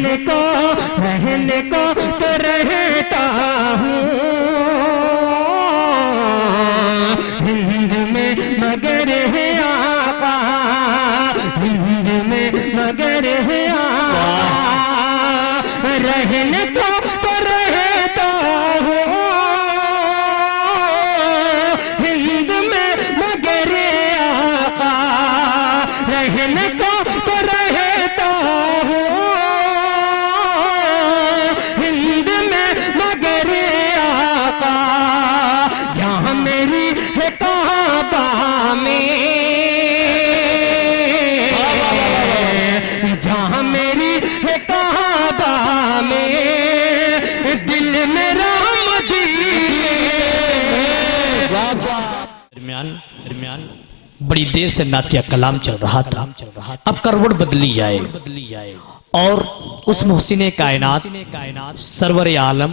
रहने को तो रहता हूँ हिंद में, मगर है आका हिंद में, मगर है आका। रहने को तो रहता हूँ हिंद में, मगर आका। रहने को तो रहता हूँ हिंद में, मगर आका। जहाँ मेरी है काबा में, जहाँ मेरी है काबा में, दिल मेरा मदीने। दरमियान बड़ी देर से नातिया कलाम चल रहा था। अब करवट बदली जाए और उस मोहसिने कायनात सरवर आलम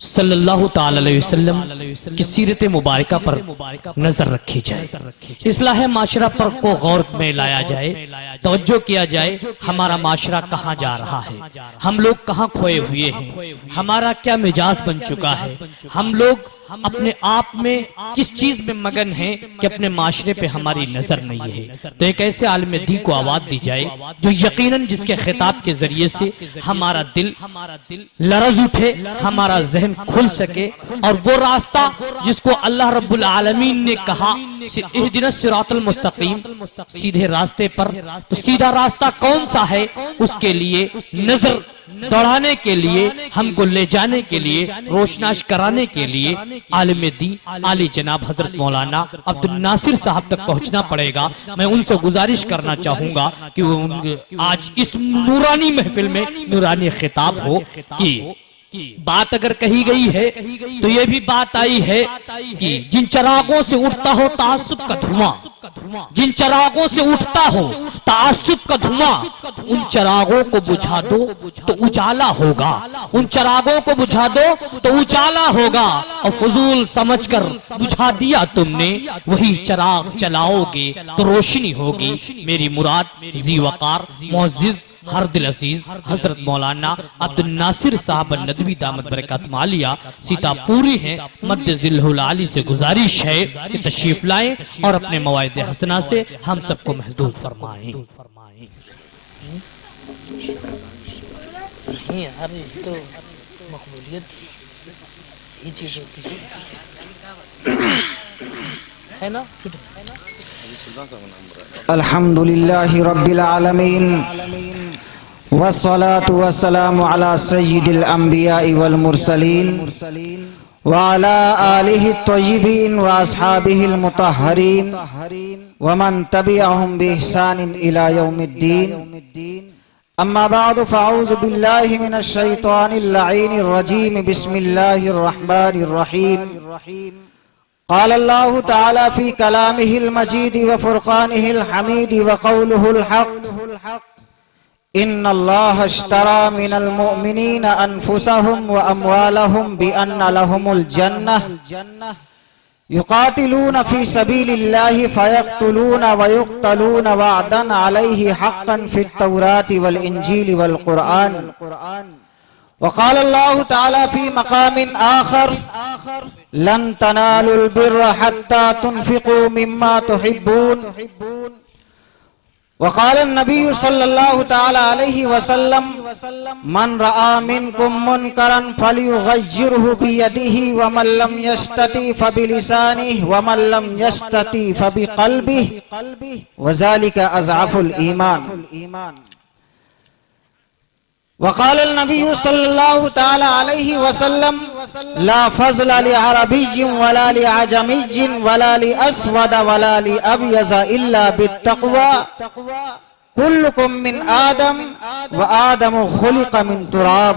सल्लल्लाहु ताला अलैहि वसल्लम की सीरत मुबारका पर नजर रखी जाए, इस्लाह माशरा पर को गौर में लाया जाए, तवज्जो किया जाए। हमारा माशरा कहाँ जा रहा है, हम लोग कहाँ खोए हुए हैं, हमारा क्या मिजाज बन चुका है, हम लोग अपने आप में किस चीज में मगन हैं कि अपने माशरे पे हमारी नजर नहीं है। तो एक ऐसे आलिम दीन को आवाज दी जाए जो यकीनन जिसके खिताब के जरिए से हमारा दिल लरज उठे, हमारा जहन खुल सके, और वो रास्ता जिसको अल्लाह रब्बुल आलमीन ने कहा इहदिनस सिरातल मुस्तकीम, सीधे रास्ते पर। तो सीधा रास्ता कौन सा है, उसके लिए नजर दौड़ाने के लिए, हमको ले जाने के लिए, रोशनाश कराने के लिए आलिम दीन आली जनाब हजरत मौलाना अब्दुल नासिर साहब तक पहुंचना पड़ेगा। मैं उनसे गुजारिश करना चाहूंगा कि वो आज इस नूरानी महफिल में नूरानी खिताब हो कि बात अगर कही गई है तो ये भी बात आई है कि जिन चरागों से उठता हो तासुब का धुआं, जिन चरागों से उठता हो तासुब का धुआं, उन चरागों को बुझा दो तो उजाला होगा, उन चरागों को बुझा दो तो उजाला होगा। और फजूल समझकर बुझा दिया तुमने, वही चराग चलाओगे तो रोशनी होगी। मेरी मुराद जी वकार मुअज्जिज हर दिल अजीज हजरत मौलाना अब्दुल नासिर साहब नदवी दामत बरकत मालिया सीतापुरी हैं। मध्य जिल्हुल आली से गुजारिश है कि तशरीफ लाएं और अपने मवाइद हसना से हम सबको महदूद फरमाएं। है ना अल्हम्दुलिल्लाहि रब्बिल आलमीन वस्सलातु वस्सलामु अला सय्यिदिल अंबिया वल मुरसलीन व अला आलिहि त्वय्यिबीन व अस्हाबिहिल मुतहहरीन व मन तबिअहुम बिइहसानिन इला यौमिद्दीन। अम्मा बाद फ़अऊज़ु बिल्लाहि मिनश शैतानिर लईनिर रजीम। बिस्मिल्लाहिर रहमानिर रहीम। क़ाल अल्लाहु तआला फ़ी कलामिहिल मजीद व फ़ुरक़ानिहिल हमीद व क़ौलुहुल हक़ इन्नल्लाह अश्तरा मिनल मुअमिनीना अनफुसहुम व अमवालहुम बिअन्ना लहुमुल जन्नह युक़ातिलूना फ़ी सबीलिल्लाहि फ़यक़्तुलूना व युक़्तलूना वअदन अलैहि हक़्क़न फ़ित तौराति वल इंजीलि वल क़ुरआन। वक़ाल अल्लाहु तआला फ़ी मक़ामिन आख़र लन तनालुल बिर्र हत्ता तुनफ़िक़ू मिम्मा तुहिब्बून। वक़ाल नबी सल्लल्लाहु तआला अलैहि वसल्लम मन रआ मिनकुम मुनकरन फलयुग़य्यिरहु बियदिहि व मन लम यस्तति फबिलिसानिहि व मन लम यस्तति फबिक़ल्बिहि व ज़ालिका अज़अफ़ुल ईमान। वक़ाल नबी सल्लल्लाहु तआला अलैहि वसल्लम ला फ़ज़्ल लिअरबिय्यिन वला लिअजमिय्यिन वला लिअस्वद वला लिअबयज़ इल्ला बित्तक़वा कुल्लुकुम मिन आदम व आदम खुलिक़ मिन तुराब।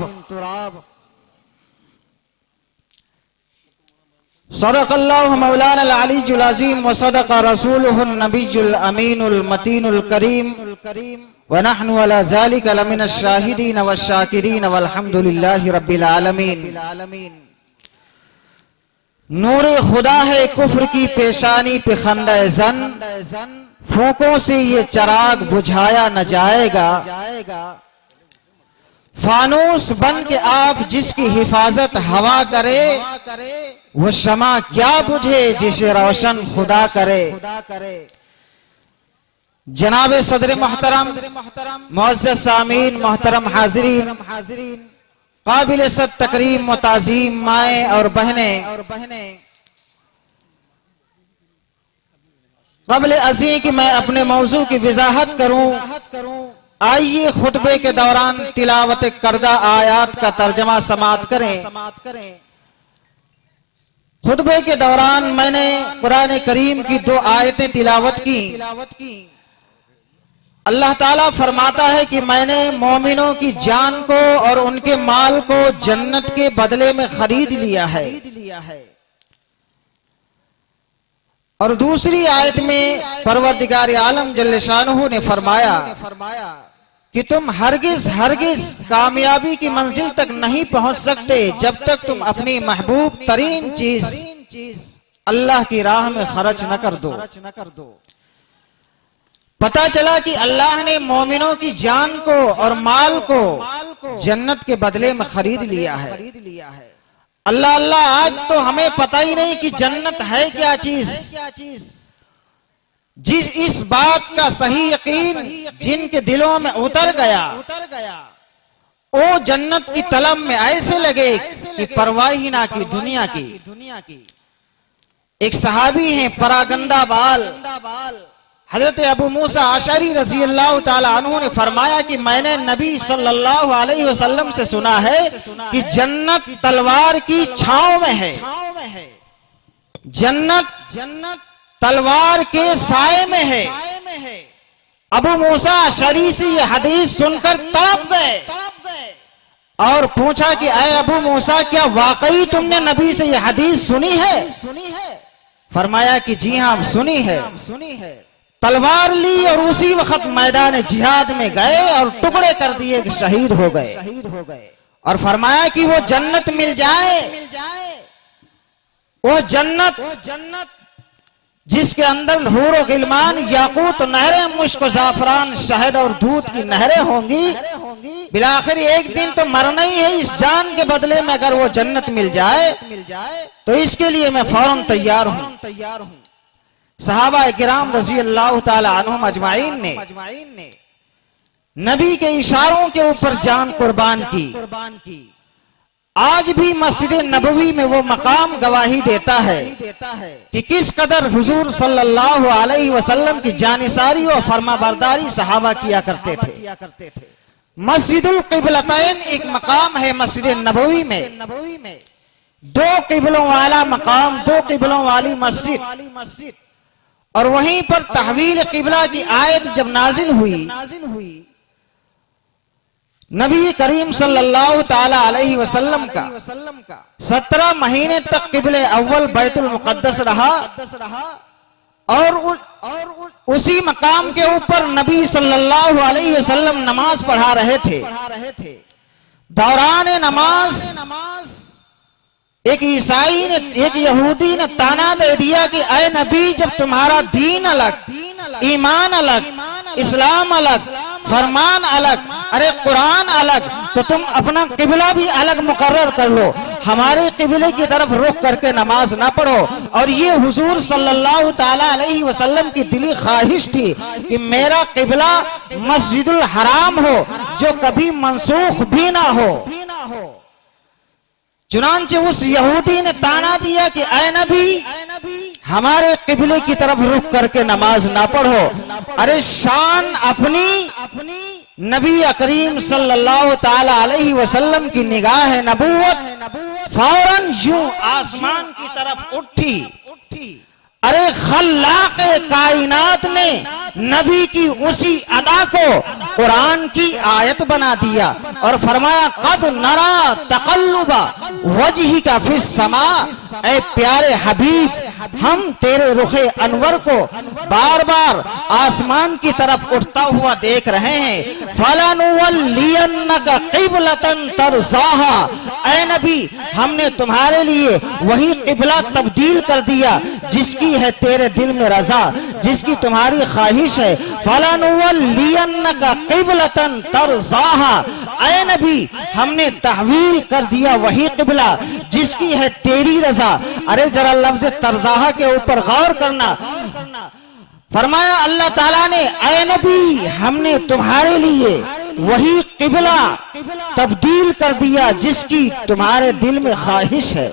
सदक़ल्लाहु मौलाना अलीजुल अज़ीम व सदक़ रसूलुहुन नबियुल अमीनुल मतीनुल करीम व नहनु अला ज़ालिका लमिनश शाहिदीन व शाकिरीन वल्हम्दुलिल्लाहि रब्बिल आलमीन। नूर खुदा है कुफ्र की पेशानी पे खंदा जन, फूकों से ये चराग बुझाया न जाएगा। फानूस बन के आप जिसकी हिफाजत हवा करे, वो शमा क्या बुझे जिसे रोशन खुदा करे। जनाब सदर मोहतरम, मुअज़्ज़ज़ सामीन, मोहतरम हाज़रीन, काबिल सद तकरीम व ताज़ीम माएँ और बहनें, क़ब्ल अज़ीं कि मैं अपने मौजू की वज़ाहत करूं, आइए खुतबे के दौरान तिलावत करदा आयात का तर्जमा समात करें। खुतबे के दौरान मैंने कुरान करीम की 2 आयतें तिलावत की। अल्लाह ताला फरमाता है कि मैंने मोमिनों की जान को और उनके माल को जन्नत के बदले में खरीद लिया है। और दूसरी आयत में परवरदिगार आलम जल्ले शानहू ने फरमाया कि तुम हरगिज कामयाबी की मंजिल तक नहीं पहुंच सकते जब तक तुम अपनी महबूब तरीन चीज अल्लाह की राह में खर्च न कर दो। पता चला कि अल्लाह ने मोमिनों की जान को और माल को जन्नत के बदले में खरीद लिया है। अल्लाह अल्लाह, आज तो हमें पता ही नहीं कि जन्नत है क्या चीज। जिस इस बात का सही यकीन जिनके दिलों में उतर गया, वो जन्नत की तलब में ऐसे लगे कि परवाह ही ना की दुनिया की। एक सहाबी हैं परागंदा बाल, हजरत अबू मूसा अशअरी रज़ी अल्लाह ताला अन्हु ने फरमाया कि मैंने नबी सल्लल्लाहु अलैहि वसल्लम से सुना है कि जन्नत तलवार की छांव में है। जन्नत तलवार के साए में है। अबू मूसा अशअरी से यह हदीस सुनकर तड़प गए और पूछा कि ऐ अबू मूसा, क्या वाकई तुमने नबी से यह हदीस सुनी है? फरमाया कि जी हाँ, सुनी है। तलवार ली और उसी वक्त मैदान जिहाद में गए और टुकड़े कर दिए कि शहीद हो गए। और फरमाया कि वो जन्नत मिल जाए, वो जन्नत जिसके अंदर हूर व गिलमान, याकूत नहरें, मुश्क व ज़ाफ़रान, शहद और दूध की नहरें होंगी। बिलाखिर एक दिन तो मरना ही है। इस जान के बदले में अगर वो जन्नत मिल जाए तो इसके लिए मैं फौरन तैयार हूं। सहाबा किराम रज़ी अल्लाह ताला अन्हुम अजमाइन ने नबी के इशारों के ऊपर जान कुर्बान की। आज भी मस्जिद नबवी में वो मकाम गवाही देता है कि किस कदर हुजूर सल्लल्लाहु अलैहि वसल्लम की जानिसारी और फरमाबरदारी सहाबा किया करते थे। मस्जिदुल क़िबलतैन एक मकाम है मस्जिद नबवी में, 2 क़िबलों वाला मकाम, 2 क़िबलों वाली मस्जिद। और वहीं पर तहवील क़िबला की आयत जब नाजिल हुई, नबी करीम सल्लल्लाहु ताला अलैहि वसल्लम का 17 महीने तक क़िबले अव्वल बैतुल मुक़द्दस रहा। और उसी मकाम के ऊपर नबी सल्लल्लाहु अलैहि वसल्लम नमाज पढ़ा रहे थे। दौरान नमाज एक ईसाई ने, एक यहूदी ने ताना दे दिया कि ऐ नबी, जब तुम्हारा दीन अलग, ईमान अलग, इस्लाम अलग, फरमान अलग, अरे कुरान अलग, तो तुम अपना किबला भी अलग मुकर्रर कर लो। हमारे किबले की तरफ रुख करके नमाज ना पढ़ो। और ये हुजूर सल्लल्लाहु ताला अलैहि वसल्लम की दिली ख्वाहिश थी कि मेरा किबला मस्जिदुल हराम हो, जो कभी मनसूख भी ना हो। चुनांचे उस यहूदी ने ताना दिया कि ऐ नबी, हमारे किबले की तरफ रुख करके नमाज ना पढ़ो। अरे शान अपनी नबी करीम सल्लल्लाहु ताला अलैहि वसल्लम की निगाह नबूवत फौरन यूं आसमान की तरफ उठी। अरे खल्लाक़ कायनात ने नबी की उसी अदा को कुरान की आयत बना दिया और फरमाया कद नरा तकल्लुबा वजहिका फिस समा। ऐ प्यारे हबीब, हम तेरे रुखे अनवर को बार बार आसमान की तरफ उठता हुआ देख रहे हैं। फलनुवल्लियन्नका क़िबलतन तरज़ाहा, ऐ नबी हमने तुम्हारे लिए वही किबला तब्दील कर दिया जिसकी है तेरे दिल में रजा, जिसकी तुम्हारी ख्वाहिश है। फलनुवल्लियन्नका क़िबलतन तरज़ाहा, ऐ नबी हमने तहवील कर दिया वही किबला जिसकी है तेरी रजा। अरे जरा लफ्ज़ तरज़ाहा के ऊपर गौर करना। फरमाया अल्लाह ताला ने, ऐ नबी हमने तुम्हारे लिए वही किबला तब्दील कर दिया जिसकी तुम्हारे दिल में ख्वाहिश है।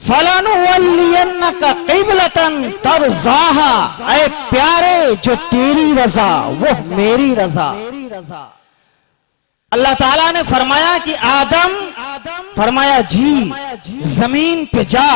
फलनुवल्लियन्नका क़िबलतन तरज़ाहा, ऐ प्यारे जो तेरी रजा वो मेरी रजा। अल्लाह ताला ने फरमाया कि आदम, फरमाया जी जमीन पे जा।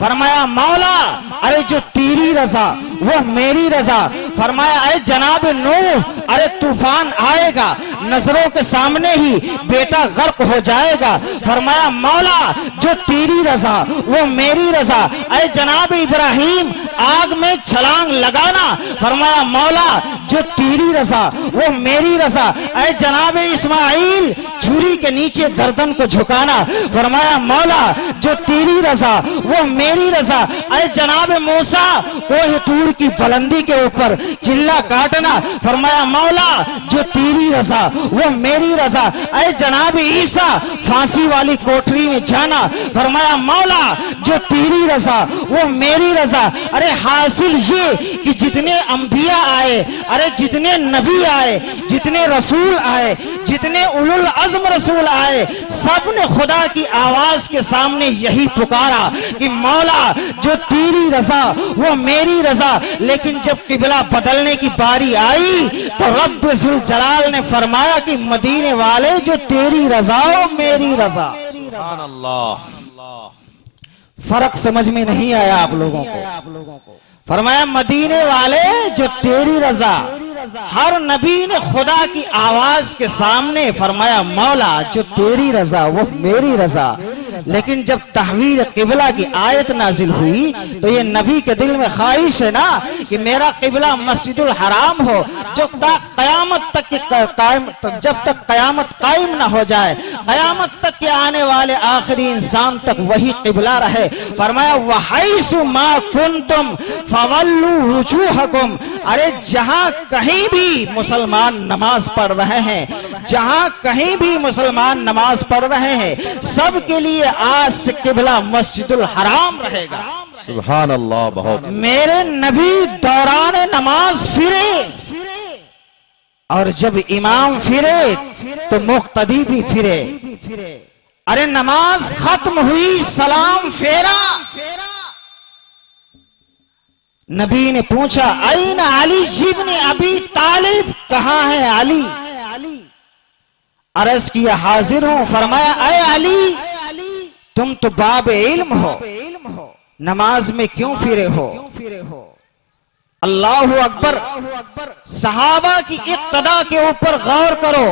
फरमाया मौला अरे जो तेरी रजा वो मेरी रजा। फरमाया अरे जनाब नूह, अरे तूफान आएगा, नजरों के सामने ही बेटा गर्क हो जाएगा। फरमाया मौला जो तेरी रजा वो मेरी रजा। अरे जनाब इब्राहिम आग में छलांग लगाना। फरमाया मौला जो तेरी रजा वो मेरी रजा। अरे जनाब इस्माइल छुरी के नीचे गर्दन को झुकाना। फरमाया मौला जो तेरी रजा वो मेरी रजा। अरे जनाब मूसा कोह तूर की बुलंदी के ऊपर चिल्ला काटना। फरमाया मौला जो तेरी रजा वो मेरी रजा। अरे जनाब ईसा फांसी वाली कोठरी में जाना। फरमाया मौला जो तेरी रजा वो मेरी रजा। अरे हासिल ये कि जितने अंबिया आए, अरे जितने नबी आए, जितने रसूल आए, जितने उलुल अज़्म रसूल आए, सब ने खुदा की आवाज के सामने यही पुकारा कि मौला जो तेरी रजा वो मेरी रजा। लेकिन जब किबला बदलने की बारी आई तो रब्ब ज़ुल जलाल ने फरमाया कि मदीने वाले जो तेरी रजा वो मेरी रजा। सुभान अल्लाह। फर्क समझ में नहीं आया आप लोगों को। फरमाया मदीने वाले जो तेरी रजा। हर नबी ने खुदा की आवाज के सामने फरमाया मौला जो तेरी रजा वो मेरी रजा। लेकिन जब तहवील किबला की आयत नाजिल हुई तो ये नबी के दिल में ख्वाहिश है ना कि मेरा किबला मस्जिदुल हराम हो, जो कयामत तक जब तक कयामत कायम ना हो जाए, कयामत तक के आने वाले आखिरी इंसान तक वही किबला रहे। फरमाया वहैसु मा कुंतुम फवल्लू वुजूहकुम, अरे जहां कहीं भी मुसलमान नमाज पढ़ रहे हैं, जहां कहीं भी मुसलमान नमाज पढ़ रहे हैं, सब के लिए आज से किबला मस्जिदुल हराम रहेगा। सुभान अल्लाह। बहुत मेरे नबी दौरान नमाज फिरे और जब इमाम फिरे तो मुक्तदी भी फिरे। अरे नमाज खत्म हुई, सलाम फेरा। नबी ने पूछा ऐन अली इब्न अबी तालिब, कहां है अली? अर्ज किया हाजिर हूं। फरमाया ऐ अली तुम तो बाब इल्म हो, नमाज में क्यों फिरे हो? अल्लाहु अकबर। सहाबा की इक्तदा के ऊपर गौर करो।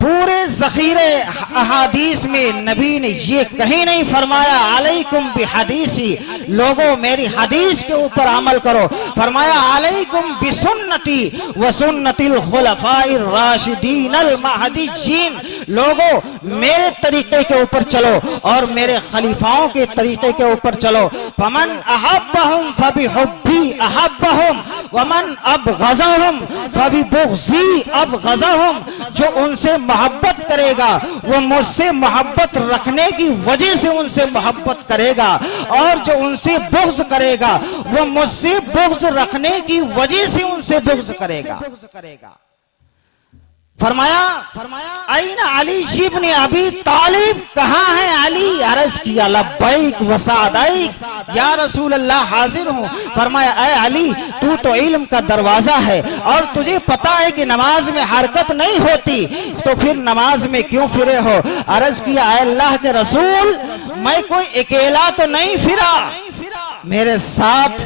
पूरे ज़ख़ीरे अहादीस में नबी ने ये कहीं नहीं फरमाया अलैकुम बिहदीसी, लोगों मेरी हदीस के ऊपर अमल करो। फरमाया अलैकुम बिसुन्नती व सुन्नतिल खुलफाइर राशिदीनल महदीयीन, लोगों मेरे तरीके के ऊपर चलो और मेरे खलीफाओं के तरीके के ऊपर चलो। फमन अहब्बहुम फबिहुब्बी अहब्बहुम वमन अबग़ज़हुम फबिबुग़ज़ी अबग़ज़हुम, जो उनसे मोहब्बत करेगा वो मुझसे मोहब्बत रखने की वजह से उनसे मोहब्बत करेगा, और जो उनसे बुग़्ज़ करेगा वो मुझसे बुग़्ज़ रखने की वजह से उनसे बुग़्ज़ करेगा। फरमाया ऐन अली इब्न अबी तालिब, कहां है अली? अर्ज़ किया लब्बैक व सअदैक, या रसूल अल्लाह हाजिर हूं। फरमाया ऐ अली तू तो इल्म का दरवाजा है और तुझे पता है कि नमाज में हरकत नहीं होती, तो फिर नमाज में क्यों फिरे हो? अर्ज़ किया ऐ अल्लाह के रसूल मैं कोई अकेला तो नहीं फिरा, मेरे साथ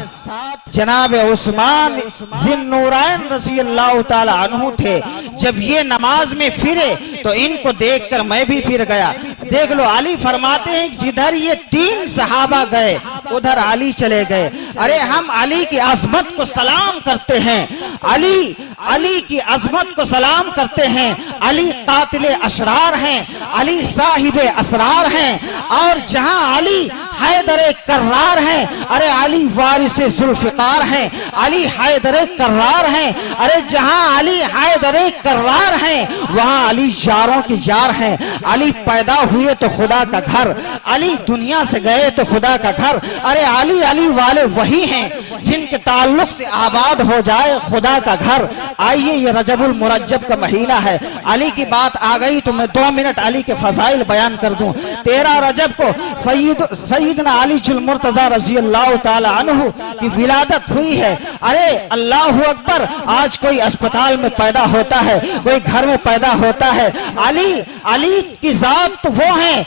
जनाब उस्मान जिन्नूरैन रज़ियल्लाहु ताला अन्हु थे। जब ये नमाज में फिरे तो इनको देखकर मैं भी फिर गया। देख लो, अली फरमाते हैं जिधर ये 3 सहाबा गए उधर अली चले गए। अरे हम अली की अजमत को सलाम करते हैं, अली की अजमत को सलाम करते हैं। अली कातिले अशरार हैं, अली साहिबे असरार हैं। और जहां अली हैदरे कर्रार हैं, अरे अली वारिसे जुल्फिकार हैं, अली हैदरे कर्रार हैं। अरे जहां अली हैदरे कर्रार हैं वहां अली यारों की यार हैं। अली पैदा हुए तो खुदा का घर, अली दुनिया से गए तो खुदा का घर। अरे अली वाले वही हैं जिनके ताल्लुक से आबाद हो जाए खुदा का घर। आइए, ये रजबुल मुरज्जब का महीना है, अली की बात आ गई तो मैं 2 मिनट अली के फजाइल बयान कर दूं। 13 रजब को सैयदना अली जुल मुर्तजा रज़ियल्लाहु ताला अन्हु की विलादत हुई है। अरे अल्लाहु अकबर, आज कोई अस्पताल में पैदा होता है, कोई घर में पैदा होता है। अली की जात तो वो हैं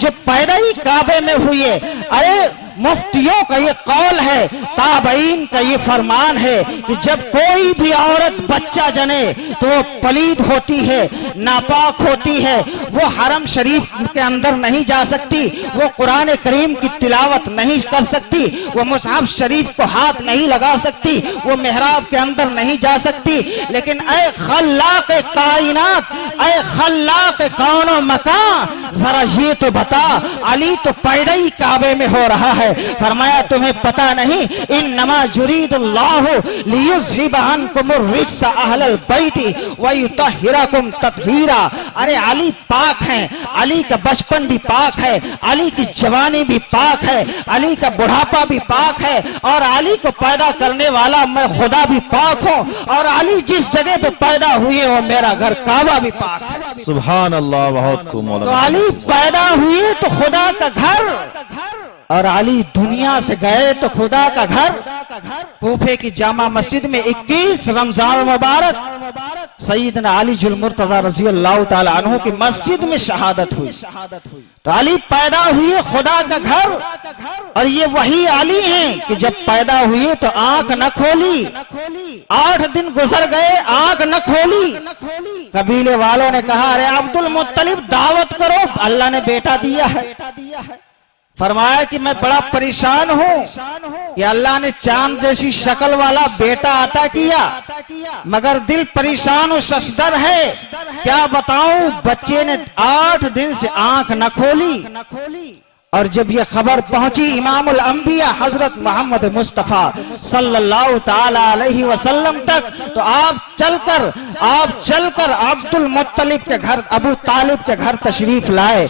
जो पैदा ही काबे में हुई है। अरे मुफ्तियों का ये कौल है, ताबईन का ये फरमान है कि जब कोई भी औरत बच्चा जने तो वो पलीद होती है, नापाक होती है, वो हरम शरीफ के अंदर नहीं जा सकती, वो कुरान करीम की तिलावत नहीं कर सकती, वो मुसहफ शरीफ को हाथ नहीं लगा सकती, वो मेहराब के अंदर नहीं जा सकती। लेकिन ऐ खल्लाक़ कायनात, ऐ खल्लाक़ कौनो मकान, जरा ये तो बता, अली तो पैदा ही काबे में हो रहा है। फरमाया तुम्हें पता नहीं, इन्नमा युरीदुल्लाहु लियुज़हिब अन्कुमुर रिज्स अहलल बैति व युतहिरकुम तत्हीरा। अरे अली पाक हैं, अली का बचपन भी पाक है, अली की जवानी भी पाक है, अली का बुढ़ापा भी पाक है, और अली को पैदा करने वाला मैं खुदा भी पाक हूँ। और अली जिस जगह पे पैदा हुए वो मेरा घर काबा भी पाक है। सुभान अल्लाह। बहुत खूब तो मौलाना। अली पैदा हुए तो खुदा का घर, और अली दुनिया से गए तो खुदा का घर। कूफे की जामा मस्जिद में 21 रमजान मुबारक सैयदना अली जुल मुर्तजा रज़ियल्लाहु ताला अन्हु की मस्जिद में शहादत हुई। तो अली पैदा हुए खुदा का घर, और ये वही अली हैं कि जब पैदा हुए तो आंख न खोली, 8 दिन गुजर गए आंख न खोली। कबीले वालों ने कहा अरे अब्दुल मुत्तलिब दावत करो, अल्लाह ने बेटा दिया है। फरमाया कि मैं बड़ा परेशान हूँ कि अल्लाह ने चांद जैसी शक्ल वाला बेटा अता किया, मगर दिल परेशान और शशदर है। क्या बताऊं, बच्चे ने 8 दिन से आंख न खोली। और जब ये खबर पहुंची इमामुल अंबिया हजरत मोहम्मद मुस्तफा सल्लल्लाहु ताला अलैहि वसल्लम तक, तो आप चलकर अब्दुल मुत्तलिब के घर, अबू तालिब के घर तशरीफ लाए,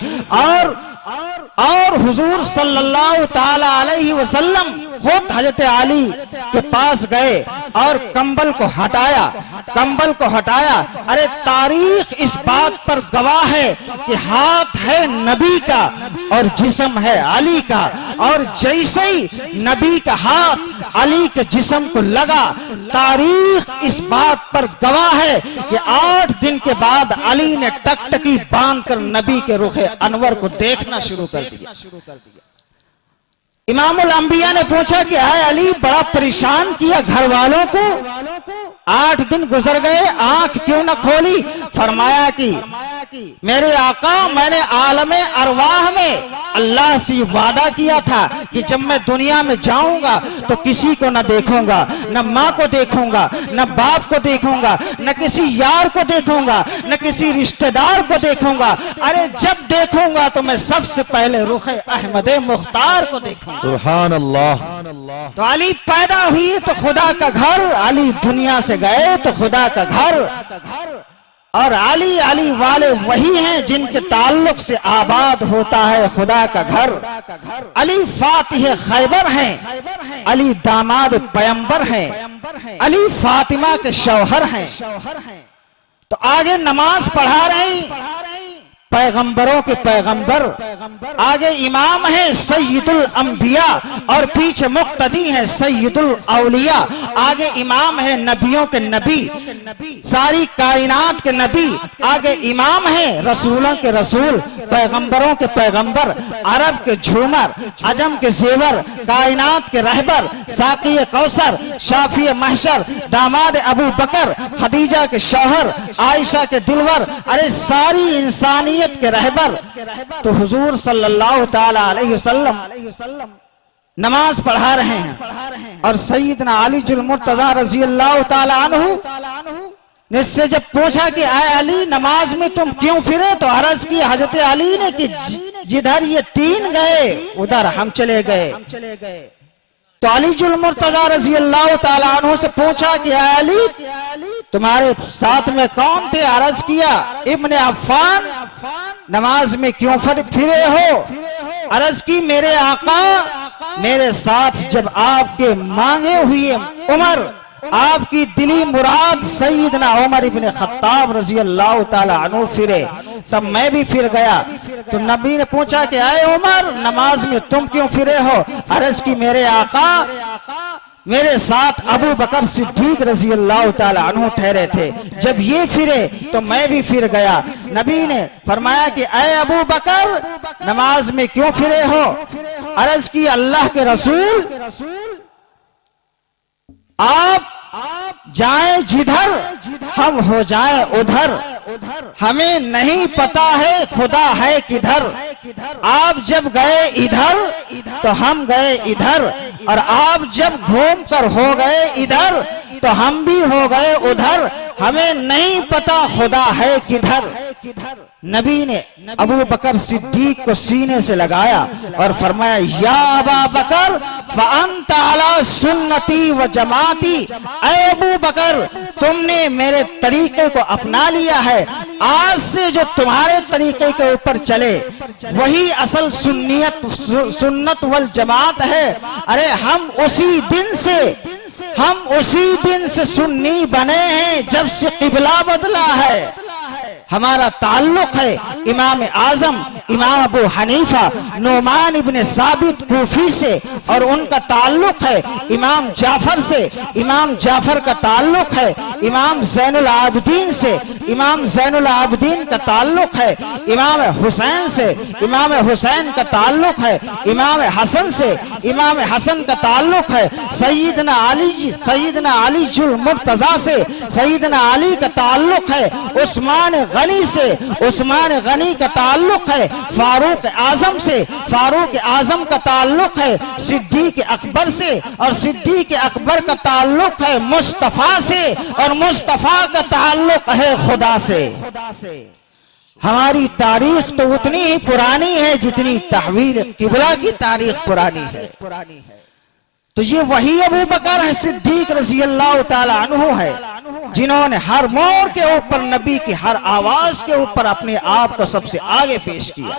और हुजूर सल्लल्लाहु ताला अलैहि वसल्लम खुद हजरत अली के पास गए और कंबल को हटाया। अरे तारीख इस बात पर गवाह है कि हाथ है नबी का और जिस्म है अली का, और जैसे ही नबी का हाथ अली के जिस्म को लगा, तारीख इस बात पर गवाह है कि 8 दिन के बाद अली ने टकटकी बांधकर नबी के रुखे अनवर को देखना शुरू कर दिया। इमामुल अंबिया ने पूछा कि आए अली, बड़ा परेशान किया घर वालों को, 8 दिन गुजर गए आंख क्यों न खोली? फरमाया कि मेरे आका, मैंने आलमे अरवाह में अल्लाह से वादा किया था कि जब मैं दुनिया में जाऊंगा तो किसी को न देखूंगा, न माँ को देखूंगा, न बाप को देखूंगा, न किसी यार को देखूंगा, न किसी रिश्तेदार को देखूंगा। अरे जब देखूंगा तो मैं सबसे पहले रुखे अहमद मुख्तार को देखूंगा। सुभान अल्लाह। तो अली पैदा हुई तो खुदा का घर, अली दुनिया से गए तो खुदा का घर, और अली वाले वही हैं जिनके ताल्लुक से आबाद होता है खुदा का घर। अली फातिह खैबर हैं, अली दामाद पैगंबर हैं, अली फातिमा के शौहर हैं। तो आगे नमाज पढ़ा रहे, पैगंबरों के पैगंबर, आगे इमाम है सैयदुल अंबिया और पीछे मुक्तदी है सैयदुल औलिया। आगे इमाम है नबियों के नबी, सारी कायनात के नबी। आगे इमाम है रसूलों के रसूल, पैगंबरों के पैगंबर, अरब के झूमर, अजम के जेवर, कायनात के रहबर, साकी कौसर, शाफी महशर, दामाद अबू बकर, खदीजा के शौहर, आयशा के दिलवर, अरे सारी इंसानियत के रहबर। तो हुजूर सल्लल्लाहु ताला अलैहि वसल्लम नमाज पढ़ा रहे हैं और सैयदना अली जुल मुर्तजा रज़ी अल्लाह ताला अन्हु ने से जब पूछा कि आए अली नमाज में तुम क्यों फिरे, तो अर्ज की हजरत अली ने कि जिधर ये तीन गए उधर हम चले गए। तो अली जुल मुर्तजा रज़ी अल्लाह ताला अन्हु से पूछा कि आए अली तुम्हारे साथ में कौन थे, अर्ज किया इब्ने अफ़्फ़ान, नमाज में क्यों फिरे हो? अर्ज की मेरे आका मेरे साथ जब आपके मांगे हुए उमर, आपकी दिली मुराद सैयदना उमर इब्ने खत्ताब रज़ी अल्लाह ताला अन्हु फिरे, तब मैं भी फिर गया। तो नबी ने पूछा कि आए उमर नमाज में तुम क्यों फिरे हो? अर्ज की मेरे आका मेरे साथ अबू बकर सिद्दीक रज़ी अल्लाह ताला अन्हु ठहरे थे, जब ये फिरे तो मैं भी फिर गया। नबी ने फरमाया कि ऐ अबू बकर नमाज में क्यों फिरे हो? अर्ज की अल्लाह के रसूल आप जाएं जिधर हम हो जाएं उधर, हमें नहीं पता है खुदा है किधर। आप जब गए इधर तो हम गए इधर, और आप जब घूम कर हो गए इधर तो हम भी हो गए उधर, हमें नहीं पता खुदा है किधर। नबी ने अबू बकर सिद्दीक को सीने से लगाया और फरमाया या अबा बकर फ़अन्त अला सुन्नती व जमाती, ऐ अबू बकर तुमने मेरे तरीके को अपना लिया है, आज से जो तुम्हारे तरीके के ऊपर चले वही असल सुन्नत वल जमात है। अरे हम उसी दिन से सुन्नी बने हैं जब से किबला बदला है। हमारा ताल्लुक है इमाम आजम इमाम अबू हनीफा नुमान इब्ने साबित कूफी से, और उनका ताल्लुक है इमाम जाफर से, इमाम जाफर का ताल्लुक है इमाम ज़ैनुल आबिदीन से, इमाम ज़ैनुल आबिदीन का ताल्लुक है इमाम हुसैन से, इमाम हुसैन का ताल्लुक है इमाम हसन से, इमाम हसन का ताल्लुक है सैयदना अली जुल मुर्तजा से, सैयदना अली का ताल्लुक है उस्मान गनी से, उस्मान गनी का ताल्लुक है फारूक आजम से, फारूक आजम का ताल्लुक है सिद्दीक अकबर से, और सिद्दीक अकबर का ताल्लुक है मुस्तफा से, और मुस्तफा का ताल्लुक है खुदा से। हमारी तारीख तो उतनी ही पुरानी है जितनी तहवील किबला की तारीख पुरानी है। तो ये वही अबू बकर है सिद्दीक रज़ी अल्लाह ताला अन्हु है जिन्होंने हर मोड़ के ऊपर नबी की हर आवाज के ऊपर अपने आप को सबसे आगे पेश किया।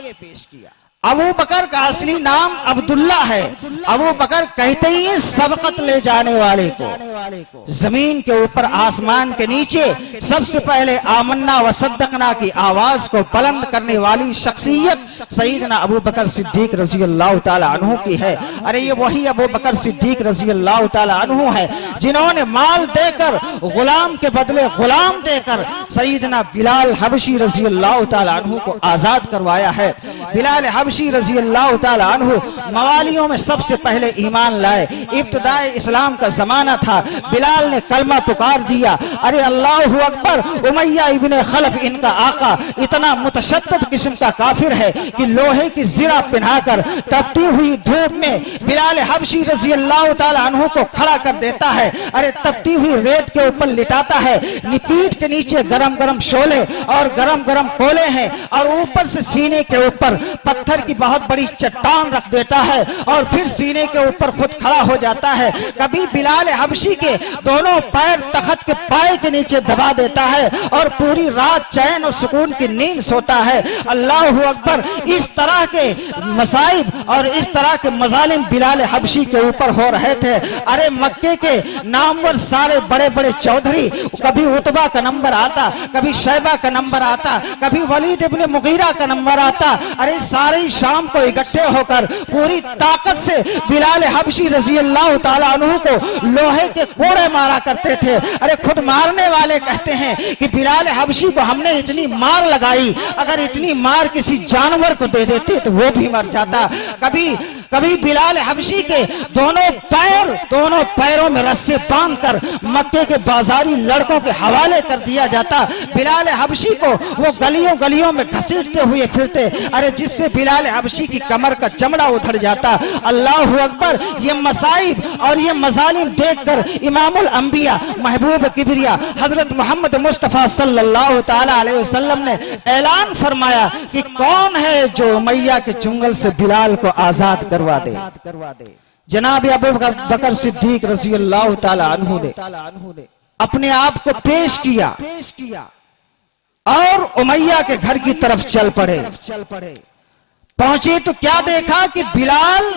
अबू बकर का असली नाम अब्दुल्ला है। अबू बकर कहते ही सबकत ले जाने वाले को, जमीन के ऊपर आसमान के नीचे सबसे पहले आमन्ना व सद्दकना की आवाज को बुलंद करने वाली शख्सियत सैयदना अबू बकर सिद्दीक रज़ी अल्लाह ताला अन्हु की है। अरे ये वही अबू बकर सिद्दीक रज़ी अल्लाह ताला अन्हु है जिन्होंने माल देकर गुलाम के बदले गुलाम देकर सैयदना बिलाल हबशी रज़ी अल्लाह ताला अन्हु को आजाद करवाया है। बिलाल हबशी रज़ी अल्लाह ताला अन्हु मवालियों में सबसे पहले ईमान लाए। इब्तिदाए इस्लाम का जमाना था, बिलाल ने कलमा पुकार दिया। अरे अल्लाहु अकबर, उमैया इब्ने खलफ इनका आका इतना मुतशद्दिद किस्म का काफिर है कि लोहे की जिरा पहनाकर तपती हुई धूप में बिलाल हबशी रज़ी अल्लाह ताला अन्हु को खड़ा कर देता है। अरे तपती हुई रेत के ऊपर लिटाता है, पीठ के नीचे गरम गरम शोले और गरम गरम कोले हैं, और ऊपर से सीने के ऊपर पत्थर की बहुत बड़ी चट्टान रख देता है और फिर सीने के ऊपर खुद खड़ा हो जाता है। कभी बिलाल हबशी के दोनों पैर तख्त के पाए के नीचे दबा देता है और पूरी रात चैन और सुकून की नींद सोता है। अल्लाह अकबर। इस तरह के मसाइब और इस तरह के मजालिम बिलाल हबशी के ऊपर हो रहे थे। अरे मक्के के नामवर सारे बड़े बड़े चौधरी, कभी उतबा का नंबर आता, कभी शैबा का नंबर आता, कभी वलीद इब्ने मुगीरा का नंबर आता। अरे सारे शाम को इकट्ठे होकर पूरी ताकत से बिलाल हबशी रजी अल्लाह ताला अन्हु को लोहे के कोड़े मारा करते थे। अरे खुद मारने वाले कहते हैं कि बिलाल हबशी को हमने इतनी मार लगाई, अगर इतनी मार किसी जानवर को दे देते तो वो भी मर जाता। कभी कभी बिलाल हबशी के दोनों पैरों में रस्से बांधकर मक्के के बाजारी लड़कों के हवाले कर दिया जाता। बिलाल हबशी को वो गलियों गलियों में घसीटते हुए फिरते, अरे जिससे बिलाल हबशी की कमर का चमड़ा उधड़ जाता। अल्लाह अकबर। ये मसाइब और ये मजालिम देखकर इमामुल अंबिया महबूब किबरिया हजरत मोहम्मद मुस्तफ़ा सल्लल्लाहु ताला अलैहि वसल्लम ने ऐलान फरमाया कि कौन है जो उमैया के चुंगल से बिलाल को आजाद करवा दे। जनाब अबू बकर सिद्दीक रज़ी अल्लाह ताला अन्हु ने अपने आप को पेश किया और उमैया के घर की तरफ चल पड़े। पहुंचे तो क्या देखा कि बिलाल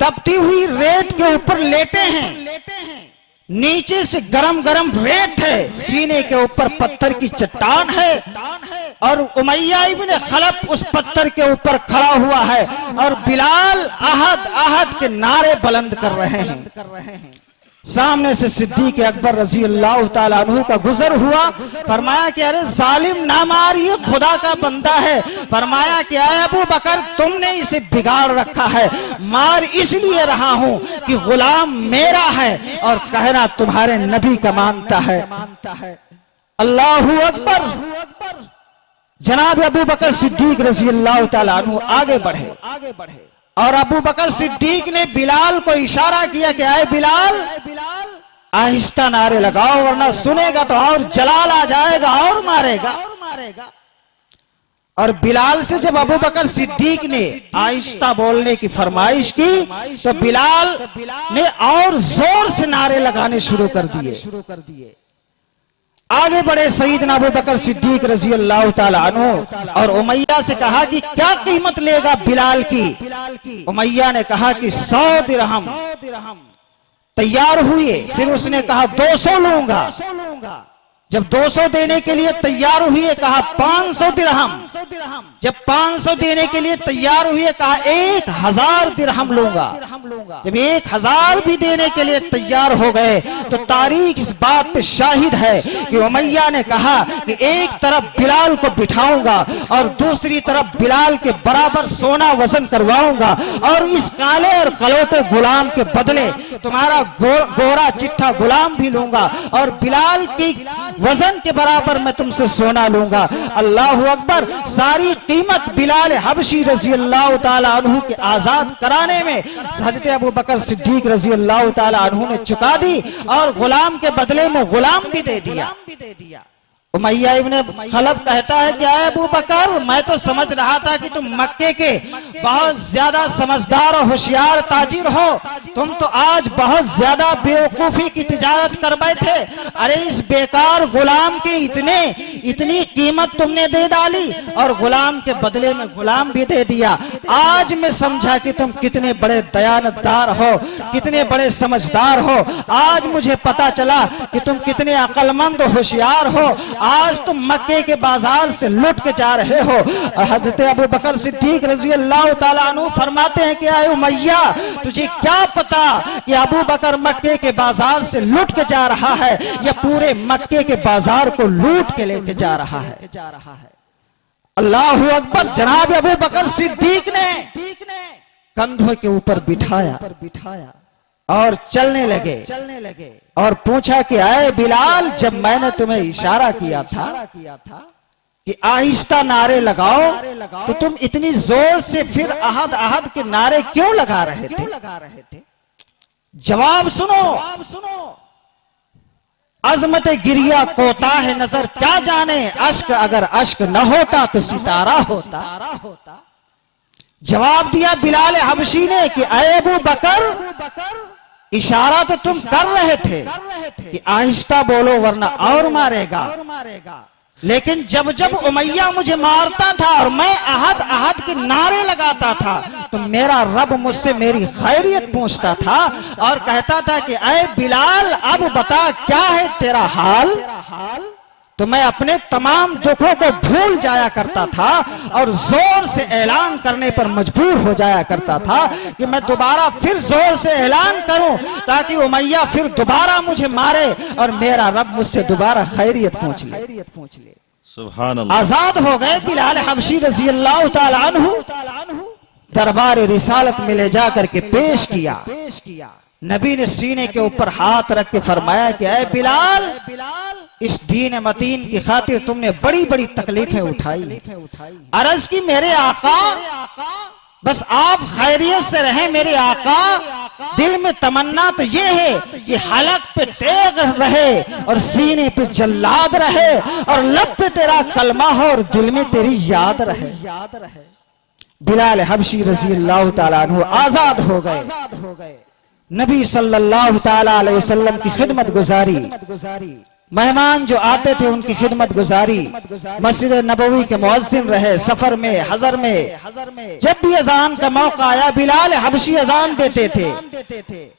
तपती हुई रेत के ऊपर लेटे हैं। नीचे से गरम गरम रेत है, सीने के ऊपर पत्थर की चट्टान है और उमैया इब्ने खलफ उस पत्थर के ऊपर खड़ा हुआ है और बिलाल अहद अहद के नारे बुलंद कर रहे हैं। सामने से सिद्दीक अकबर रजी अल्लाह ताला अन्हु का गुजर हुआ। फरमाया कि अरे जालिम नामार, ये खुदा का बंदा है। फरमाया कि आए अबू बकर, तुमने इसे बिगाड़ रखा है। मार इसलिए रहा हूं कि गुलाम मेरा है और कहना तुम्हारे नबी का मानता है। अल्लाहू अकबर। जनाब अबू बकर सिद्दीक रजी अल्लाह ताला अन्हु आगे बढ़े और अबू बकर सिद्दीक ने बिलाल को इशारा किया कि आए बिलाल, आहिस्ता नारे लगाओ वरना सुनेगा तो और जलाल आ जाएगा और मारेगा। और बिलाल से जब अबू बकर सिद्दीक ने आहिस्ता बोलने की फरमाइश की तो बिलाल ने और जोर से नारे लगाने शुरू कर दिए। आगे बढ़े सईदना अबू बकर सिद्दीक रजी अल्लाह ताला अन्हु और उमैया से कहा कि क्या कीमत लेगा बिलाल की। उमैया ने कहा कि 100 दिरहम। तैयार हुए, फिर उसने कहा 200 लूंगा। जब 200 देने के लिए तैयार हुए कहा 500 दिरहम। जब 500 देने के लिए तैयार हुए कहा 1000 दिरहम लूंगा। जब 1000 भी देने के लिए तैयार हो गए तो तारीख इस बात पे शाहिद है कि उमैया ने कहा कि एक तरफ बिलाल को बिठाऊंगा और दूसरी तरफ बिलाल के बराबर सोना वजन करवाऊंगा और इस काले और कलोटे गुलाम के बदले तुम्हारा गोरा चिट्ठा गुलाम भी लूंगा और बिलाल की वजन के बराबर मैं तुमसे सोना लूंगा। अल्लाह अकबर। सारी कीमत बिलाल हबशी रजी अल्लाह ताला अन्हु के आजाद कराने में हजरत अबू बकर सिद्दीक रजी अल्लाह ताला अन्हु ने चुका दी और गुलाम के बदले में गुलाम भी दे दिया। उमैया इब्ने खलफ कहता है कि आए अबू बकर, मैं तो समझ रहा था कि तुम मक्के के बहुत ज्यादा समझदार और होशियार ताजिर हो, तुम तो आज बहुत ज्यादा बेवकूफी की तिजारत कर बैठे। अरे इस बेकार गुलाम की इतनी कीमत तुमने दे डाली और गुलाम के बदले में गुलाम भी दे दिया। आज मैं समझा कि तुम कितने बड़े दयानतदार हो, कितने बड़े समझदार हो। आज मुझे पता चला कि तुम कितने अक्लमंद होशियार हो। आज तुम मक्के के बाजार से लुट के जा रहे हो। हजरत अबू बकर सिद्दीक रजी अल्लाह ताला अन्हु फरमाते हैं कि आए उमैया, तुझे क्या पता कि अबू बकर मक्के के बाजार से लुट के जा रहा है या पूरे मक्के के बाजार को लूट के लेके जा रहा है। अल्लाह अकबर। जनाब अबू बकर सिद्दीक ने कंधों के ऊपर बिठाया और चलने लगे और पूछा कि आए बिलाल, जब मैंने तुम्हें इशारा किया था कि आहिस्ता नारे लगाओ तो तुम इतनी जोर से फिर अहद अहद के नारे क्यों लगा रहे थे? जवाब सुनो। अजमत गिरिया कोताह नजर क्या जाने, अश्क अगर अश्क न होता तो सितारा होता। जवाब दिया बिलाल हबशी ने कि अय अबू बकर, इशारा तो तुम कर रहे थे कि आहिस्ता बोलो वरना और मारेगा, लेकिन जब जब उमैया मुझे मारता था और मैं अहद अहद के नारे लगाता था तो मेरा रब मुझसे मेरी खैरियत पूछता था और कहता था कि अय बिलाल, अब बता क्या है तेरा हाल। तो मैं अपने तमाम दुखों को भूल जाया करता था और जोर से ऐलान करने पर मजबूर हो जाया करता था कि मैं दोबारा फिर जोर से ऐलान करूं ताकि उमैया फिर दोबारा मुझे मारे और मेरा रब मुझसे दोबारा खैरियत पूछ ले। सुभान अल्लाह। आजाद हो गए बिलाल हबशी रजी अल्लाह ताला अन्हु। दरबार रिसालत में ले जाकर के पेश किया। नबी ने सीने के ऊपर हाथ रख के फरमाया कि ऐ बिलाल, इस दीन मतीन की खातिर तुमने बड़ी बड़ी तकलीफें उठाई। अर्ज की मेरे आका, बस आप खैरियत से रहें मेरे आका। दिल में तमन्ना तो ये है कि हलक पे तेग रहे और सीने पे जल्लाद रहे और लब पे तेरा कलमा हो और दिल में तेरी याद रहे। बिलाल हबशी रजी अल्लाह ताला अन्हु आजाद हो गए। नबी सल्लल्लाहु ताला अलैहि वसल्लम की खिदमत गुजारी। मेहमान जो आते थे उनकी खिदमत गुजारी। मस्जिद नबवी के मुअज्जिन रहे, सफर में, हजर में। जब भी अजान का मौका आया बिलाल हबशी अजान देते थे।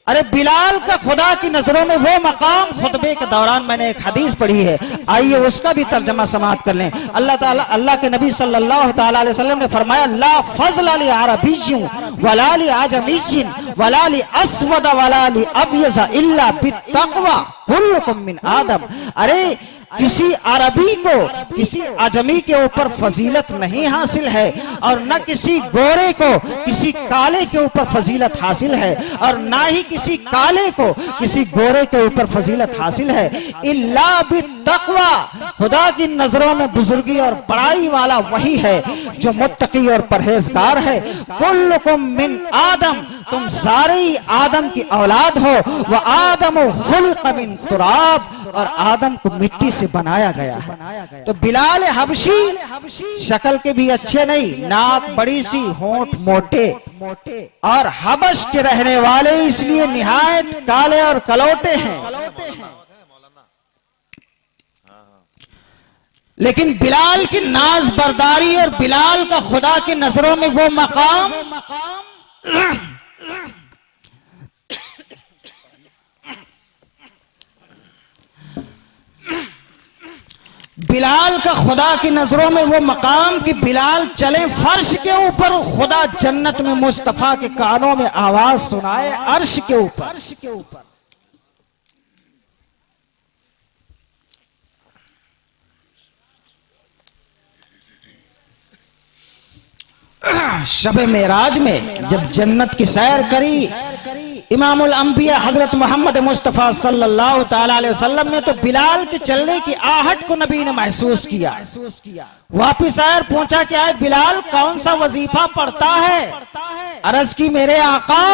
अरे बिलाल का खुदा की नजरों में वो मकाम, खुतबे के दौरान मैंने एक हदीस पढ़ी है, आइए उसका भी तर्जमा समाअत कर लें। अल्लाह के नबी सल्लल्लाहु ताला अलैहि वसल्लम ने फरमाया, ला फज़ल ली अरबिय्यिन वला ली अजमिय्यिन वला ली अस्वद वला ली अबयज़ इल्ला बित्तक़वा कुल्लुकुम मिन आदम। अरे किसी अरबी को किसी अजमी के ऊपर फजीलत नहीं हासिल है और न किसी गोरे को किसी काले के ऊपर फजीलत हासिल है और ना ही किसी काले को किसी गोरे के ऊपर फजीलत हासिल है, इल्ला बित्तक़वा। खुदा की नजरों में बुजुर्गी और बड़ाई वाला वही है जो मुत्तकी और परहेजगार है। कुल्लुकुम मिन आदम, तुम सारे ही आदम की औलाद हो। व आदम खुलिक़ मिन तुराब, और आदम को मिट्टी से बनाया गया है। तो बिलाल हबशी शक्ल के भी अच्छे नहीं, नाक बड़ी सी, होंठ मोटे और हबश के रहने वाले इसलिए निहायत काले और कलौटे हैं। लेकिन बिलाल की नाज बरदारी और बिलाल का खुदा की नजरों में वो मकाम, बिलाल का खुदा की नजरों में वो मकाम कि बिलाल चले फर्श के ऊपर, खुदा जन्नत में मुस्तफा के कानों में आवाज सुनाए अर्श के ऊपर। शबे मेराज में जब जन्नत की सैर करी इमामुल अंबिया हजरत मोहम्मद मुस्तफ़ा सल्लल्लाहु ताला अलैहि वसल्लम ने, तो बिलाल के चलने की आहट को नबी ने महसूस किया। वापिस आए, पूछा क्या है बिलाल, कौन सा वजीफा पढ़ता है? अर्ज की मेरे आका,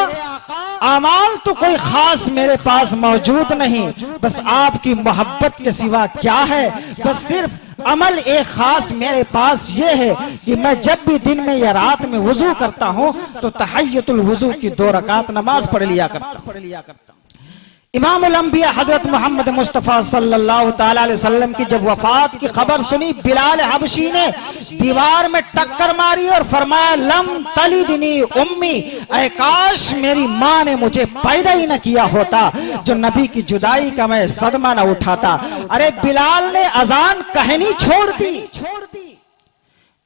अमाल तो कोई खास मेरे पास मौजूद नहीं, बस आपकी मोहब्बत के सिवा क्या है। बस सिर्फ अमल एक खास मेरे पास ये है कि मैं जब भी दिन में या रात में वुजू करता हूँ तो तहय्युतुल वुजू की 2 रकात नमाज पढ़ लिया करता। इमामुल अंबिया हजरत मोहम्मद मुस्तफ़ा सल्लल्लाहु ताला अलैहि वसल्लम की जब वफात की खबर सुनी, बिलाल हबशी ने दीवार में टक्कर मारी और फरमाया, लम तलिदनी उम्मी, ऐ काश मेरी माँ ने मुझे पैदा ही न किया होता, जो नबी की जुदाई का मैं सदमा न उठाता। अरे बिलाल ने अजान कहनी छोड़ दी।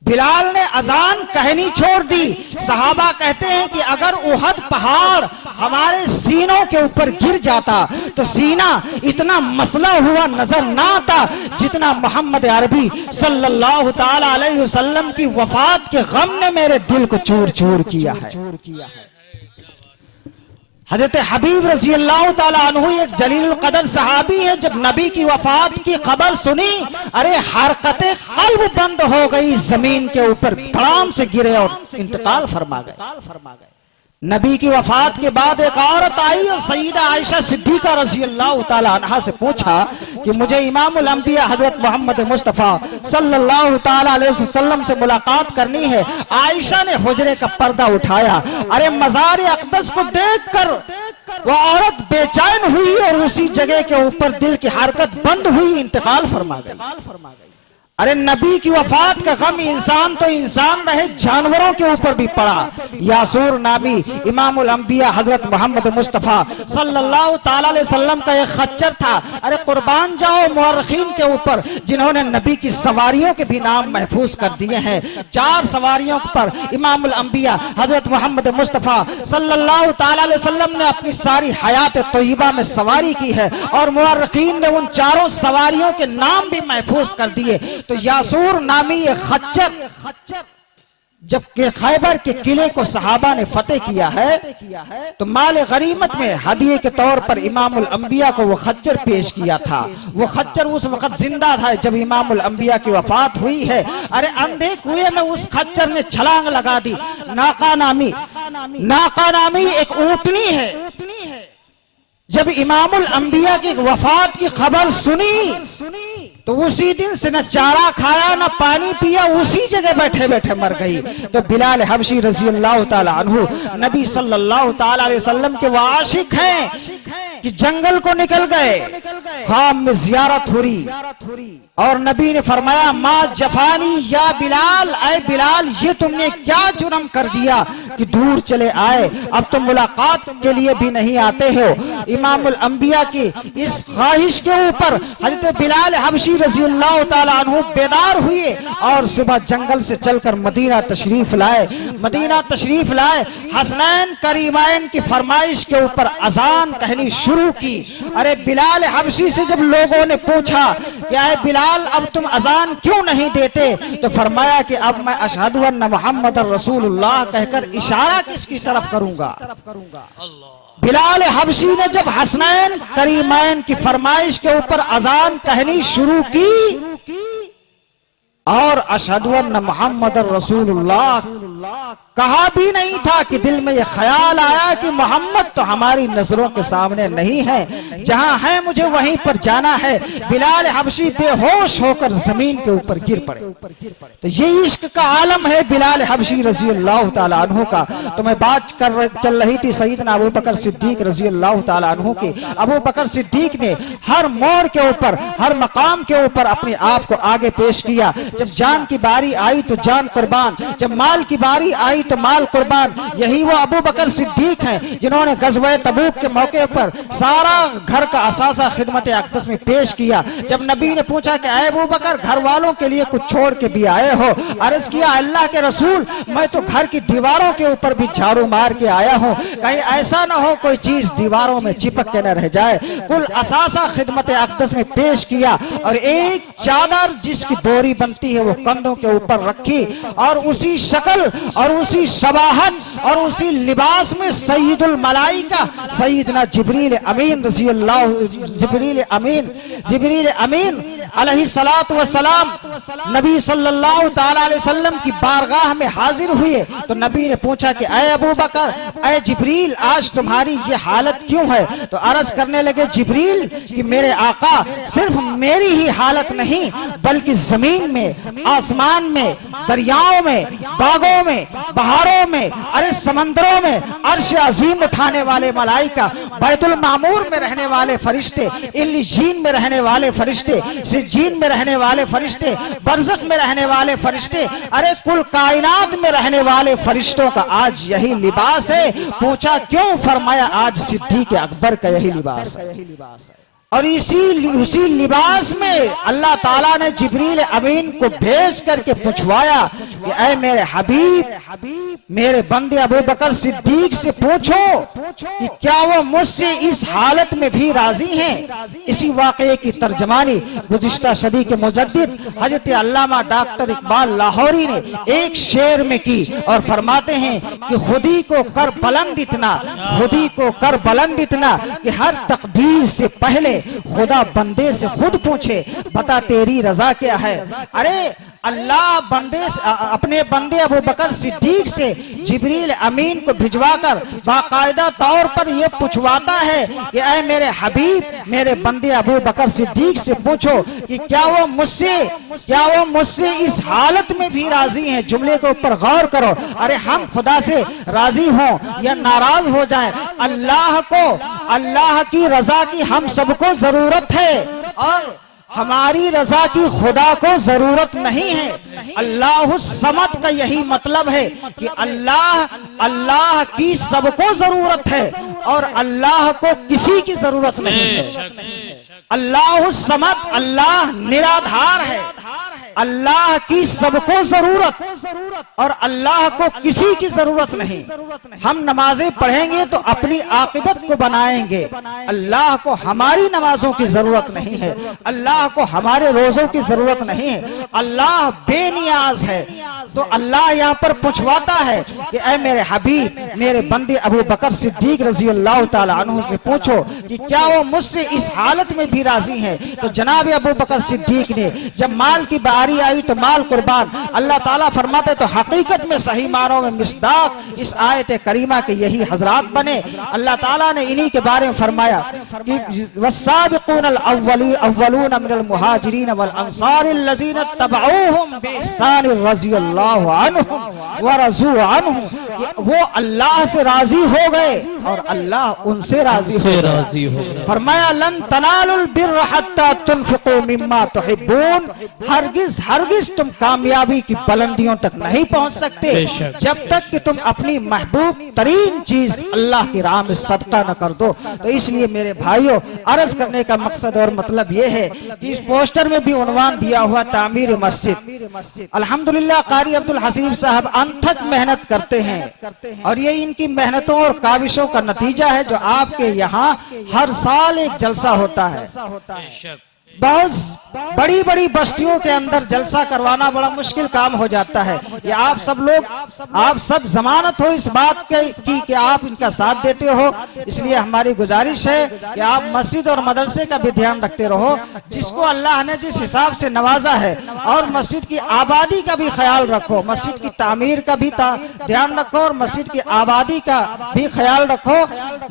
बिलाल ने अजान कहनी छोड़ दी। सहाबा कहते हैं कि अगर उहद पहाड़ हमारे सीनों के ऊपर गिर जाता तो सीना इतना मसला हुआ नजर ना आता जितना मोहम्मद अरबी सल्लल्लाहु ताला अलैहि वसल्लम की वफात के गम ने मेरे दिल को चूर चूर किया है। हजरत हबीब रज़ी अल्लाह ताला अन्हु एक जलील कदर सहाबी है, जब नबी की वफात की खबर सुनी, अरे हरकते कल्ब बंद हो गई, जमीन के ऊपर धड़ाम से गिरे और इंतकाल फरमा गए। नबी की वफात के बाद एक औरत आई और सईदा आयशा सिद्दीका रज़ी अल्लाह ताला अन्हा से पूछा कि मुझे इमामुल अंबिया हजरत मोहम्मद मुस्तफ़ा सल्लल्लाहु ताला अलैहि वसल्लम से मुलाकात करनी है। आयशा ने हुजरे का पर्दा उठाया। अरे मज़ार अक़दस को देखकर वो औरत बेचैन हुई और उसी जगह के ऊपर दिल की हरकत बंद हुई, इंतकाल फरमा गई। अरे नबी की वफात का गम इंसान तो इंसान रहे, जानवरों के ऊपर भी पड़ा। यासूर नामी इमामुल अंबिया हजरत मोहम्मद मुस्तफ़ा सल्लल्लाहु ताला अलैहि वसल्लम का एक खच्चर था। अरे कुर्बान जाओ मुअर्रिखीन के ऊपर जिन्होंने नबी की सवारियों के भी नाम महफूज कर दिए हैं। 4 सवारियों पर इमामुल अंबिया हजरत मोहम्मद मुस्तफ़ा सल्लल्लाहु ताला अलैहि वसल्लम ने अपनी सारी हयात तय्यबा में सवारी की है और मुअर्रिखीन ने उन 4 सवारियों के नाम भी महफूज कर दिए। तो यासूर नामी ये खच्चर जब खैबर के किले को सहाबा ने फतेह किया है तो माल गनीमत में हदिये के तौर पर इमामुल अंबिया को वो खच्चर पेश किया था। वो खच्चर उस वक्त जिंदा था जब इमामुल अंबिया की वफात हुई है। अरे अंधे कुएं में उस खच्चर ने छलांग लगा दी। नाका नामी एक ऊँटनी है। जब इमामुल अंबिया की वफात की खबर सुनी तो उसी दिन से न चारा खाया न पानी पिया, उसी जगह बैठे बैठे मर गई। तो बिलाल हबशी रज़ी अल्लाह ताला अन्हु नबी सल्लल्लाहु ताला अलैहि वसल्लम के आशिक हैं कि जंगल को निकल गए, ख्वाब में जियारत हो रही और नबी ने फरमाया मा जफानी या बिलाल, ऐ बिलाल ये तुमने क्या जुर्म कर दिया कि दूर चले आए, अब तुम मुलाकात के लिए भी नहीं आते हो। इमामुल अंबिया की इस ख्वाहिश के ऊपर हज़रत बिलाल हबशी रज़ी अल्लाह ताला अन्हु बेदार हुए और सुबह जंगल से चलकर मदीना तशरीफ लाए। हसनैन करीमैन की फरमाइश के ऊपर अजान कहनी शुरू की। अरे बिलाल हबशी से जब लोगों ने पूछा कि ऐ बिलाल अब तुम अजान क्यों नहीं देते, तो फरमाया कि अब मैं अशहदु अन्ना मुहम्मदर रसूलुल्लाह कहकर इशारा किसकी तरफ करूंगा। बिलाल हबशी ने जब हसनैन करीमैन की फरमाइश के ऊपर अजान कहनी शुरू की और अशहदु अन्ना मुहम्मदर रसूलुल्लाह कहा भी नहीं था कि दिल में यह ख्याल आया कि मोहम्मद तो हमारी नजरों के सामने नहीं है, जहां है मुझे वहीं पर जाना है। बिलाल हबशी बेहोश होकर जमीन के ऊपर गिर पड़े। तो ये इश्क का आलम है बिलाल हबशी रजी अल्लाह ताला अन्हु का। तो मैं बात चल रही थी सईदना अबू बकर सिद्दीक रजी अल्लाह ताला अन्हु की। अबू बकर सिद्दीक ने हर मोड़ के ऊपर, हर मकाम के ऊपर अपने आप को आगे पेश किया। जब जान की बारी आई तो जान कुर्बान, जब माल की बारी आई तो माल कुर्बान। यही वो अबू बकर सिद्दीक हैं जिन्होंने गज़वे तबूक के मौके पर सारा घर का असासा खिदमत अक़दस में पेश किया। जब नबी ने पूछा कि ऐ अबू बकर घर वालों के लिए कुछ छोड़ के भी आए हो, अर्ज़ किया अल्लाह के रसूल मैं तो घर की दीवारों के ऊपर भी झाड़ू मार के आया हूँ, कहीं ऐसा ना हो कोई चीज दीवारों में चिपक के न रह जाए। कुल असासा खिदमत अक़दस में पेश किया और एक चादर जिसकी बोरी बनती है वो कंधों के ऊपर रखी और उसी शक्ल और उसी शबाहत और उसी लिबास में सय्यदुल मलाइका सय्यदना जिब्रील अमीन रज़ी अल्लाह जिब्रील अमीन अलैहि सलातु व सलाम नबी सल्लल्लाहु ताला अलैहि वसल्लम की बारगाह में हाजिर हुए। तो नबी ने पूछा कि ऐ अबू बकर, ऐ जिब्रील आज तुम्हारी ये हालत क्यों है? तो अर्ज करने लगे जिब्रील कि मेरे आका सिर्फ मेरी ही हालत नहीं बल्कि जमीन में, आसमान में, दरियाओं में, बागों में, बहारों में, अरे समंदरों में अर्श अजीम उठाने वाले मलाइका, बैतुल मामूर में रहने वाले फरिश्ते, इल्लीजीन में रहने वाले फरिश्ते, सिज्जीन में रहने वाले फरिश्ते, बरज़ख में रहने वाले फरिश्ते, अरे कुल कायनात में रहने वाले फरिश्तों का आज यही लिबास है। पूछा क्यों? फरमाया आज सिद्दीक़ अकबर का यही लिबास है। और उसी लिबास में अल्लाह ताला ने जिब्रील अमीन को भेज करके पूछवाया कि ऐ मेरे हबीब मेरे बंदे अबू बकर सिद्दीक से पूछो कि क्या वो मुझसे इस हालत में भी राजी हैं। इसी वाक़े की तर्जमानी गुज़िश्ता सदी के मुजद्दिद हजरत अल्लामा डॉक्टर इकबाल लाहौरी ने एक शेर में की और फरमाते हैं कि खुदी को कर बुलंद इतना, खुदी को कर बुलंद इतना कि हर तकदीर से पहले खुदा बंदे से खुद पूछे बता तेरी रजा क्या है। अरे अल्लाह अपने बंदे अबू बकर सिद्दीक से जिब्रील अमीन को भिजवाकर बाकायदा तौर पर यह पूछवाता है कि ऐ मेरे हबीब, मेरे बंदे अबू बकर सिद्दीक से पूछो कि क्या वो मुझसे इस हालत में भी राजी हैं। जुमले के ऊपर गौर करो। अरे हम खुदा से राजी हों या नाराज हो जाएं, अल्लाह की रजा की हम सबको जरूरत है और हमारी रजा की खुदा को जरूरत नहीं है। अल्लाह समद का यही मतलब है कि अल्लाह की सबको जरूरत है और अल्लाह को किसी की जरूरत नहीं है। अल्लाह समद, अल्लाह निराधार है, अल्लाह की सबको जरूरत और अल्लाह को किसी की जरूरत नहीं। हम नमाजें पढ़ेंगे तो अपनी आकिबत को बनाएंगे, अल्लाह को हमारी नमाजों की जरूरत नहीं है, अल्लाह को हमारे रोजों की जरूरत नहीं है। अल्लाह बेनियाज है। तो अल्लाह यहाँ पर पूछवाता है कि ऐ मेरे हबीब, मेरे बंदे अबू बकर सिद्दीक रजी अल्लाह ताला अन्हु से पूछो कि क्या वो मुझसे इस हालत में भी राजी है। तो जनाब अबू बकर सिद्दीक ने जब माल की बारी आई तो माल कुर्बान, अल्लाह ताला फरमाते तो हकीकत में सही मानों में मिस्दाक इस आयत करीमा के यही हजरात बने। अल्लाह ताला ने इन्हीं के बारे में फरमाया कि वस्साबिकूनल अव्वलून मिनल मुहाजिरीन वल अंसारिल लजीना तबऊहुम बिइहसान रज़ियल्लाहु अन्हुम व रज़ू अन्हु। वो अल्लाह से राजी हो गए और अल्लाह उनसे राजी हो गए। फरमाया लन तनालुल बिर्र हत्ता तुनफिकू मिम्मा तुहिब्बून। हरगिज तुम कामयाबी की बुलंदियों तक नहीं पहुंच सकते जब तक कि तुम अपनी महबूब तरीन चीज अल्लाह की राह में सदका न कर दो। तो इसलिए मेरे भाइयों, अर्ज करने का मकसद और मतलब यह है कि इस पोस्टर में भी उन्वान दिया हुआ तामीर मस्जिद। अल्हम्दुलिल्लाह कारी अब्दुल हसीब साहब अनथक मेहनत करते हैं और ये इनकी मेहनतों और काविशों का नतीजा है जो आपके यहाँ हर साल एक जलसा होता है। बहुत बड़ी बड़ी बस्तियों के अंदर जलसा करवाना बड़ा मुश्किल काम हो जाता है। ये आप सब जमानत हो इस बात की कि आप इनका साथ देते हो। इसलिए हमारी गुजारिश है कि आप मस्जिद और मदरसे का भी ध्यान रखते रहो। जिसको अल्लाह ने जिस हिसाब से नवाजा है और मस्जिद की आबादी का भी ख्याल रखो, मस्जिद की तामीर का भी ध्यान रखो और मस्जिद की आबादी का भी ख्याल रखो।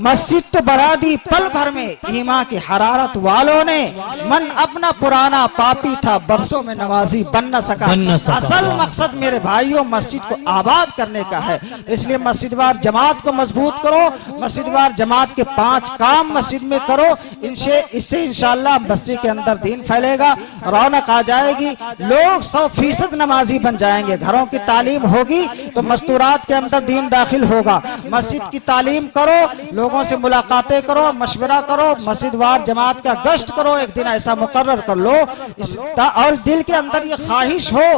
मस्जिद तो बना दी पल भर में ईमान की हरारत वालों ने, मन अपना पुराना पापी था बरसों में नमाजी बन न सका। असल मकसद मेरे भाइयों मस्जिद को आबाद करने का है। इसलिए मस्जिदवार जमात को मजबूत करो, मस्जिदवार जमात के 5 काम मस्जिद में करो। इससे इंशाअल्लाह मस्जिद के अंदर दीन फैलेगा, रौनक आ जाएगी, लोग 100% नमाजी बन जाएंगे। घरों की तालीम होगी तो मस्तूरात के अंदर दीन दाखिल होगा। मस्जिद की तालीम करो, लोगों से मुलाकातें करो, मशवरा करो, मस्जिदवार जमात का गश्त करो, एक दिन ऐसा मुकर्रर कर लो और दिल के अंदर ये ख्वाहिश हो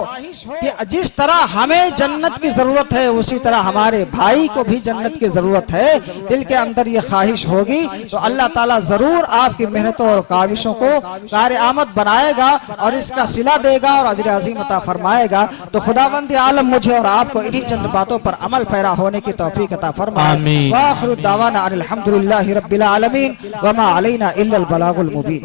कि जिस तरह हमें जन्नत की जरूरत है उसी तरह हमारे भाई को भी जन्नत की जरूरत है। दिल के अंदर ये ख्वाहिश होगी तो अल्लाह ताला जरूर आपकी मेहनतों और काविशों को कार आमद बनाएगा और इसका सिला देगा और अजर अजीम अता फरमाएगा। तो खुदावंद आलम मुझे और आपको इन्हीं चंद बातों पर अमल पैरा होने की तौफीक अता फरमाए। व आखिरु दावाना अनिल हम्दुलिल्लाहि रब्बिल आलमीन व मा अलैना इल्लल बलागुल मुबीन।